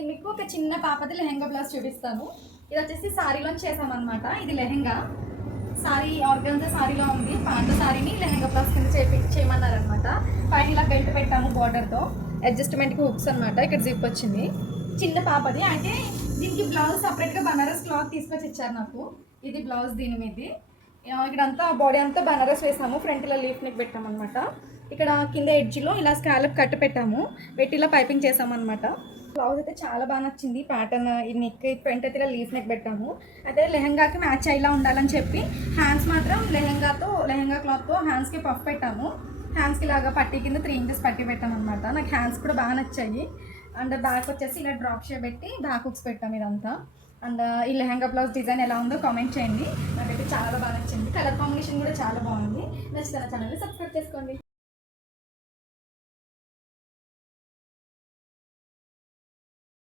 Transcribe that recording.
నేను మీకు ఒక చిన్న పాపది లెహెంగా బ్లౌజ్ చూపిస్తాను. ఇది వచ్చేసి సారీలో చేసామన్నమాట. ఇది లెహెంగా సారీ ఆర్గన్జా సారీలో ఉంది. పాత సారీని లెహెంగా బ్లౌజ్ కింద చేయమన్నారనమాట. పైన ఇలా బెల్ట్ పెట్టాము బార్డర్తో, అడ్జస్ట్మెంట్కి హుక్స్ అనమాట. ఇక్కడ జిప్ వచ్చింది. చిన్న పాపది అయితే దీనికి బ్లౌజ్ సపరేట్గా బనారస్ క్లాత్ తీసుకొచ్చి ఇచ్చారు నాకు. ఇది బ్లౌజ్ దీని మీది. ఇక్కడంతా బాడీ అంతా బనారస్ వేసాము. ఫ్రంట్ ఇలా లీఫ్ నెక్ పెట్టామన్నమాట. ఇక్కడ కింద ఎడ్జ్లో ఇలా స్కాలప్ కట్ పెట్టాము, పెట్టి ఇలా పైపింగ్ చేసామన్నమాట. బ్లౌజ్ అయితే చాలా బాగా నచ్చింది. ప్యాటర్న్ ఈ నెక్ ఫ్రంట్ అయితే ఇలా లీఫ్ నెక్ పెట్టాము. అయితే లెహంగాకి మ్యాచ్ అయ్యేలా ఉండాలని చెప్పి హ్యాండ్స్ మాత్రం లెహంగా క్లాత్తో హ్యాండ్స్కి పఫ్ పెట్టాము. హ్యాండ్స్కి ఇలాగా పట్టీ కింద 3 ఇంచెస్ పట్టి పెట్టామన్నమాట. నాకు హ్యాండ్స్ కూడా బాగా నచ్చాయి. అండ్ బ్యాక్ వచ్చేసి ఇలా డ్రాప్ షేప్ పెట్టి బ్యాక్ హుక్స్ పెట్టాము ఇదంతా. అండ్ ఈ లెహంగా బ్లౌజ్ డిజైన్ ఎలా ఉందో కామెంట్ చేయండి. నాకైతే చాలా బాగా నచ్చింది. కలర్ కాంబినేషన్ కూడా చాలా బాగుంది. నచ్చితే నా ఛానల్ని సబ్స్క్రైబ్ చేసుకోండి.